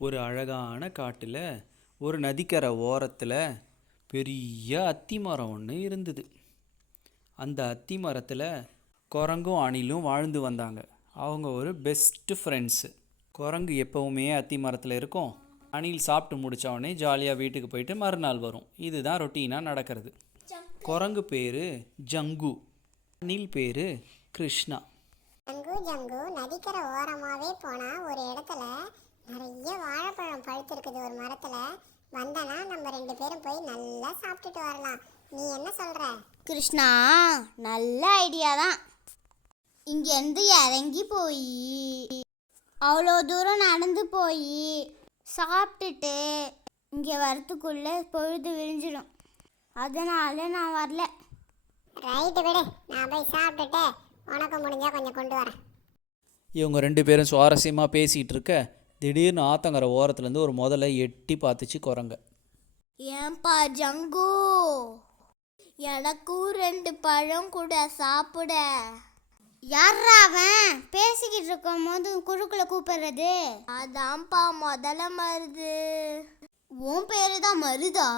ஒரு அழகான காட்டில் ஒரு நதிக்கரை ஓரத்தில் பெரிய அத்தி மரம் ஒன்று இருந்தது. அந்த அத்தி மரத்தில் குரங்கும் அணிலும் வாழ்ந்து வந்தாங்க. அவங்க ஒரு பெஸ்ட்டு ஃப்ரெண்ட்ஸு. குரங்கு எப்போவுமே அத்தி மரத்தில் இருக்கும். அணில் சாப்பிட்டு முடித்தவொடனே ஜாலியாக வீட்டுக்கு போயிட்டு மறுநாள் வரும். இதுதான் ரொட்டீனாக நடக்கிறது. குரங்கு பேர் ஜங்கு, அணில் பேர் கிருஷ்ணா. ஜங்கு ஜங்கு நதிக்கரை ஓரமாகவே போனால் ஒரு இடத்துல நிறைய வாழைப்பழம் பழுத்திருக்குது. ஒரு மரத்தில் வந்தனா நம்ம 2 பேரும் போய் நல்லா சாப்பிட்டுட்டு வரலாம். நீ என்ன சொல்கிற? கிருஷ்ணா, நல்ல ஐடியா தான். இங்கேருந்து இறங்கி போய் அவ்வளோ தூரம் நடந்து போய் சாப்பிட்டுட்டு இங்கே வரத்துக்குள்ளே பொழுது விழிஞ்சிடும். அதனால நான் வரல. ரைட்டு விடு, நான் போய் சாப்பிட்டுட்டு உனக்கு முடிஞ்சால் கொஞ்சம் கொண்டு வரேன். இவங்க 2 பேரும் சுவாரஸ்யமாக பேசிகிட்டு இருக்க திடீர்னு ஆத்தங்கரை ஓரத்துலேருந்து ஒரு முதல்ல எட்டி பார்த்துச்சு குரங்க. ஏன்பா ஜங்கு, எனக்கும் 2 பழம் கூட சாப்பிட. யாரா அவன் பேசிக்கிட்டு இருக்கும் போது குழுக்குள்ள கூப்பிடுறது? அதான்ப்பா முதல்ல மருது. உன் பேரு தான் மருதா?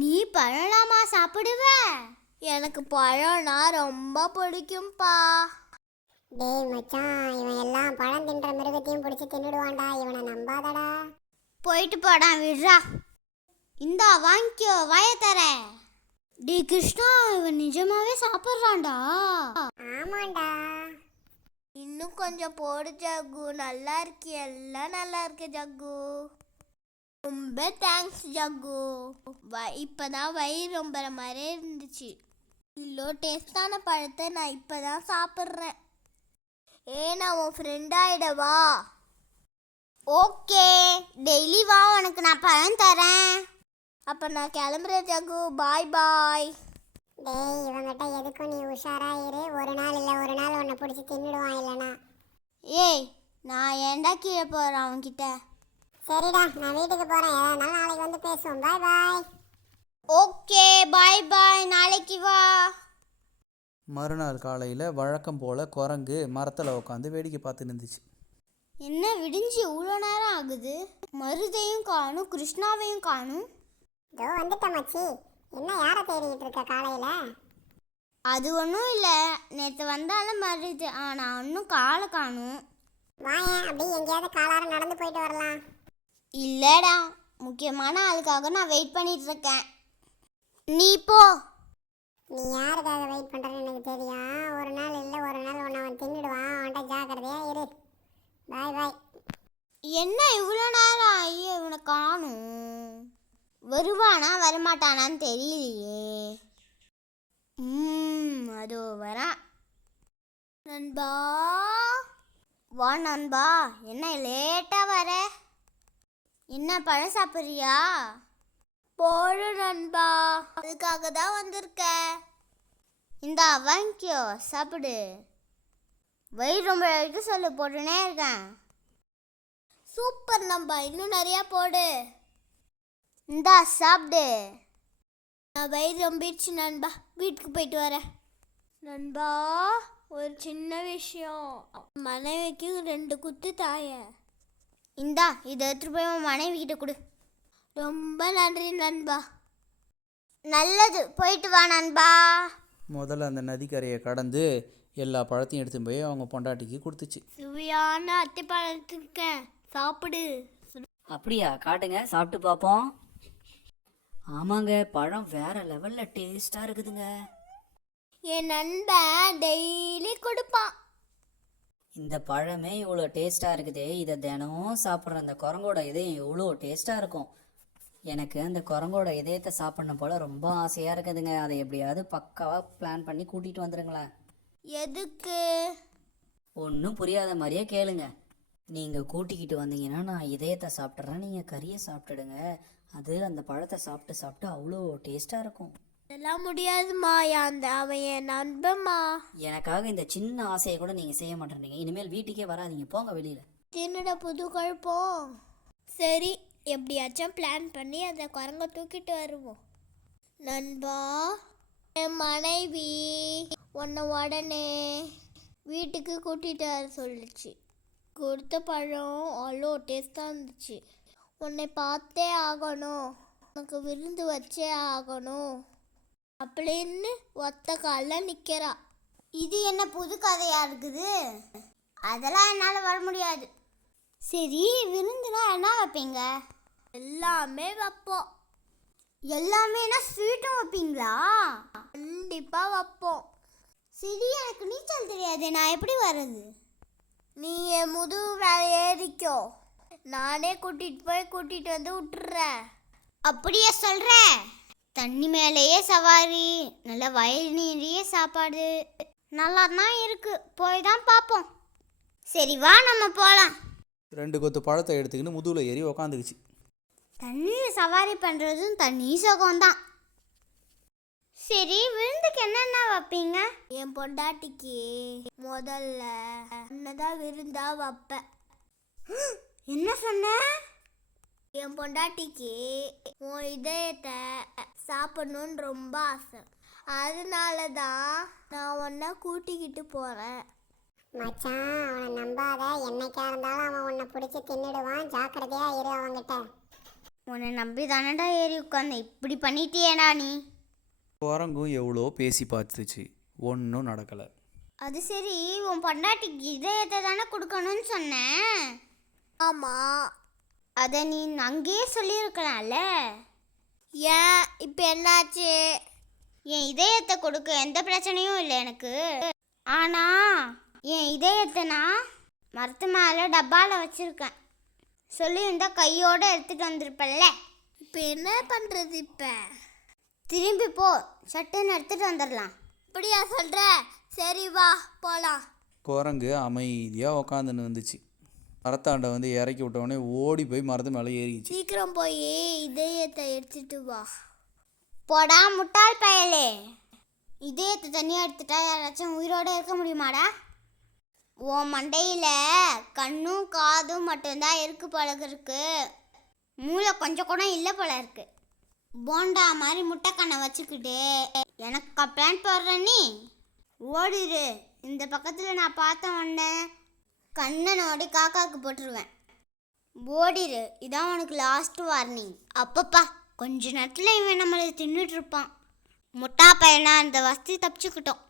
நீ பழலாமா சாப்பிடுவ? எனக்கு பழம்னா ரொம்ப பிடிக்கும்பா. டேய் மச்சான், இவன் எல்லாம் பழம் தின்ற மிருகத்தையும் பிடிச்சி தின்னுடுவான்டா. இவனை நம்பாதடா. போயிட்டு போடா, விடுறா. இந்தா வாங்கிக்கோ, வாய தர. டே கிருஷ்ணா, இவன் நிஜமாவே சாப்பிட்றான்டா. ஆமாண்டா. இன்னும் கொஞ்சம் போடு ஜக்கு. நல்லா இருக்கு, எல்லாம் நல்லா இருக்கு ஜக்கு. ரொம்ப தேங்க்ஸ் ஜக்கு. இப்போதான் வயிறு ரொம்பற மாதிரி இருந்துச்சு. இவ்வளோ டேஸ்டான பழத்தை நான் இப்போதான் சாப்பிட்றேன். நான் உன் ஃப்ரெண்ட் ஆகிடவா? ஓகே, டெய்லி வா, உனக்கு நான் பழம் தரேன். அப்போ நான் கிளம்புறேன் ஜகு. பாய் பாய். டேய், இவங்கிட்ட எதுக்கும் நீ உஷாராயிரு. ஒரு நாள் இல்லை ஒரு நாள் உன்னை பிடிச்சி தின்னுடுவான் இல்லைனா. ஏய், நான் ஏன்டா கீழே போகிறேன் அவன்கிட்ட? சரிடா, நான் வீட்டுக்கு போகிறேன். எதனாலும் நாளைக்கு வந்து பேசுவோம். பாய் பாய். ஓகே, பாய் பாய், நாளைக்கு வா. மறுநாள் காலையில் வழக்கம் போல் குரங்கு மரத்தில் உட்காந்து வேடிக்கை பார்த்து நின்றுச்சு. என்ன விடிஞ்சு இவ்வளோ நேரம் ஆகுது? மருதையும் காணும், கிருஷ்ணாவையும் காணும். இதோ வந்துட்டேன் மச்சி. என்ன யாரை தேடிக்கிட்டு இருக்க காலையில்? அது ஒன்றும் இல்லை, நேற்று வந்தாலும் மருது. நான் ஒன்றும் காலை காணும். வாயேன், அப்படி எங்கேயாவது காலார நடந்து போயிட்டு வரலாம். இல்லைடா, முக்கியமான ஆளுக்காக நான் வெயிட் பண்ணிட்டு இருக்கேன். நீ போ. நீ யாருக்காக வெயிட் பண்ணுறேன்னு எனக்கு தெரியும். ஒரு நாள் இல்லை ஒரு நாள் உன்னை அவன் தின்னுடுவான். அவன்கிட்ட ஜாக்கிரதையா இரு. பாய் பாய். என்ன இவ்வளோ நேரம் ஆகி இவனை காணும்? வருவானா வரமாட்டானான்னு தெரியலையே. அதோ வரான். நண்பா வா நண்பா. என்ன லேட்டாக வர? என்ன பழம் சாப்பிட்றியா? போடு நண்பா, அதுக்காக தான் வந்திருக்க. இந்தா வாங்கிக்கோ, சாப்பிடு. வயிறு ரொம்ப வரைக்கும் சொல்லு, போட்டுனே இருக்கேன். சூப்பர் நண்பா, இன்னும் நிறையா போடு. இந்தா சாப்பிடு. நான் வயிறு ரொம்பிடுச்சு நண்பா, வீட்டுக்கு போயிட்டு வரேன். நண்பா, ஒரு சின்ன விஷயம். மனைவிக்கு 2 குத்து தாய. இந்தா, இதை எடுத்துட்டு போய் உன் மனைவி கிட்ட கொடு. ரொம்ப நன்றி நண்பா. நல்லது, போயிட்டு வா நண்பா. முதல்ல அந்த நதிக்கரையை கடந்து எல்லா பழத்தையும் எடுத்து போய் அவங்க பொண்டாட்டிக்கு கொடுத்துச்சு. சுவையான அத்தி பழத்துக்க சாப்பிடு. அப்படியா? காட்டுங்க, சாப்பிட்டு பார்ப்போம். ஆமாங்க, பழம் வேற லெவலில் டேஸ்ட்டாக இருக்குதுங்க. என் நண்பன் டெய்லி கொடுப்பான். இந்த பழமே இவ்வளோ டேஸ்ட்டாக இருக்குது. இதை தினமும் சாப்பிட்ற அந்த குரங்கோட இதயம் எவ்வளோ டேஸ்ட்டாக இருக்கும். எனக்கு அந்த குரங்கோட இதயத்தை சாப்பிடணும் போல் ரொம்ப ஆசையாக இருக்குதுங்க. அதை எப்படியாவது பக்காவாக பிளான் பண்ணி கூட்டிகிட்டு வந்துடுங்களேன். எதுக்கு? ஒன்றும் புரியாத மாதிரியே கேளுங்க. நீங்கள் கூட்டிக்கிட்டு வந்தீங்கன்னா நான் இதயத்தை சாப்பிட்றேன், நீங்கள் கறியை சாப்பிட்டுடுங்க. அது அந்த பழத்தை சாப்பிட்டு சாப்பிட்டு அவ்வளோ டேஸ்ட்டாக இருக்கும். அதெல்லாம் முடியாதுமா, அவன் என் நண்பம்மா. எனக்காக இந்த சின்ன ஆசையை கூட நீங்கள் செய்ய மாட்டேறீங்க. இனிமேல் வீட்டுக்கே வராதீங்க, போங்க வெளியில். தின்னுட புது குழப்பம். சரி, எப்படியாச்சும் பிளான் பண்ணி அந்த குரங்க தூக்கிட்டு வருவோம். நண்பா, என் மனைவி உன்னை உடனே வீட்டுக்கு கூட்டிகிட்டு வர சொல்லிச்சு. கொடுத்த பழம் அவ்வளோ டேஸ்டாக இருந்துச்சு. உன்னை பார்த்தே ஆகணும், உனக்கு விருந்து வச்சே ஆகணும் அப்படின்னு ஒத்த காலில் நிற்கிறா. இது என்ன புது கதையா இருக்குது? அதெல்லாம் என்னால் வர முடியாது. சரி, விருந்துனா என்ன வைப்பீங்க? எல்லாமே வைப்போம். எல்லாமேனா ஸ்வீட்டும் வைப்பீங்களா? கண்டிப்பாக வைப்போம். சரி, எனக்கு நீச்சல் தெரியாது, நான் எப்படி வர்றது? நீ என் முதுகு மேலே ஏறிக்கோ, நானே கூட்டிகிட்டு வந்து விட்டுறேன். அப்படியே சொல்ற? தண்ணி மேலேயே சவாரி, நல்ல வயல் நீரையே சாப்பாடு, நல்லா தான் இருக்கு. போய் தான் பார்ப்போம். சரி வா, நம்ம போகலாம். 2 கொத்து பழத்தை எடுத்துக்கின்னு முதுகில் ஏறி உக்காந்துக்குச்சு. தண்ணியில் சவாரி பண்ணுறதும் தண்ணி சுகம்தான். சரி, விருந்துக்கு என்னென்ன வைப்பீங்க? என் பொண்டாட்டிக்கு முதல்ல உன்னதான் விருந்தா வைப்பேன். என்ன சொன்ன? என் பொண்டாட்டிக்கு உன் இதயத்தை சாப்பிடணுன்னு ரொம்ப ஆசை. அதனால தான் நான் உன்னை கூட்டிக்கிட்டு போகிறேன். மச்சான், அவனை நம்பாத. என்னைக்கா இருந்தாலும் அவன் உன்னை பிடிச்சி தின்னுடுவான். ஜாக்கிரதையா இரு அவன்கிட்ட. உன்னை நம்பி தானடா ஏறி உட்காந்து இப்படி பண்ணிட்டியேடா நீ. குரங்கும் எவ்வளோ பேசி பார்த்துச்சு, ஒன்றும் நடக்கலை. அது சரி, உன் பொண்டாட்டிக்கு இதயத்தை தானே கொடுக்கணும்னு சொன்னேன். ஆமாம், அதை நீ அங்கேயே சொல்லியிருக்கலாம்ல. ஏன் இப்போ என்னாச்சு? என் இதயத்தை கொடுக்க எந்த பிரச்சனையும் இல்லை எனக்கு. ஆனால் என் இதயத்தை நான் மரத்து மேலே டப்பாவில் வச்சுருக்கேன். சொல்லியிருந்தா கையோடு எடுத்துகிட்டு வந்திருப்பேன்ல. இப்போ என்ன பண்ணுறது? இப்போ திரும்பி போ, சட்டுன்னு எடுத்துகிட்டு வந்துடலாம். இப்படியா சொல்கிற? சரி வா போகலாம். குரங்கு அமைதியாக உக்காந்துன்னு வந்துச்சு. மரத்தாண்டை வந்து இறக்கி விட்டவொடனே ஓடி போய் மரத்து மேலே ஏறிச்சு. சீக்கிரம் போய் இதயத்தை எடுத்துட்டு வா. போடா முட்டாள் பயலே, இதயத்தை தனியாக எடுத்துட்டா யாராச்சும் உயிரோடு இருக்க முடியுமாடா? உன் மண்டையில் கண்ணும் காதும் மட்டும்தான் இருக்கு போல இருக்கு. மூளை கொஞ்சம் கூட இல்லை போல இருக்கு. போண்டா மாதிரி முட்டைக்கண்ணை வச்சுக்கிட்டு எனக்கு பிளான் போடுற நீ. ஓடிடு. இந்த பக்கத்தில் நான் பார்த்த வந்தேன், கண்ணனோடி காக்காவுக்கு போட்டுருவேன். ஓடிடு, இதான் உனக்கு லாஸ்ட் வார்னிங். அப்பப்பா, கொஞ்ச நேரத்தில் இவன் நம்மளை தின்னுட்டு இருப்பான். முட்டா பையனா அந்த வசதி தப்பிச்சுக்கிட்டோம்.